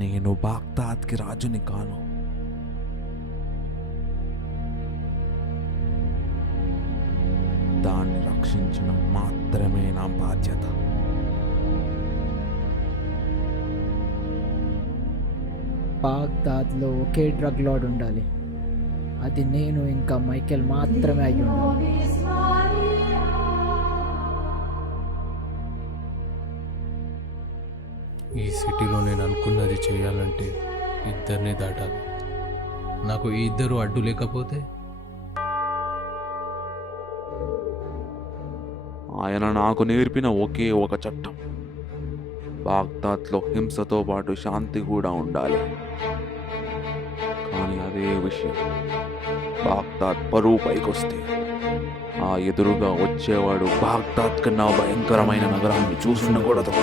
నేను బాగ్దాద్కి రాజుని కాను. దాన్ని రక్షించడం మాత్రమే నా బాధ్యత. బాగ్దాద్లో ఒకే డ్రగ్ లార్డ్ ఉండాలి. అది నేను ఇంకా మైకేల్ మాత్రమే అయి ఉండాలి. ఈ సిటీలో నేను అనుకున్నది చేయాలంటే ఇద్దరిని దాటాలి. నాకు ఈ ఇద్దరు అడ్డు లేకపోతే ఆయన నాకు నేర్పిన ఒకే ఒక చట్టం, బాగ్దాద్లో హింసతో పాటు శాంతి కూడా ఉండాలి. కానీ అదే విషయం బాగ్దాద్ పరువు పైకొస్తే ఆ ఎదురుగా వచ్చేవాడు బాగ్దాద్ కన్నా భయంకరమైన నగరాన్ని చూసుండకూడదు.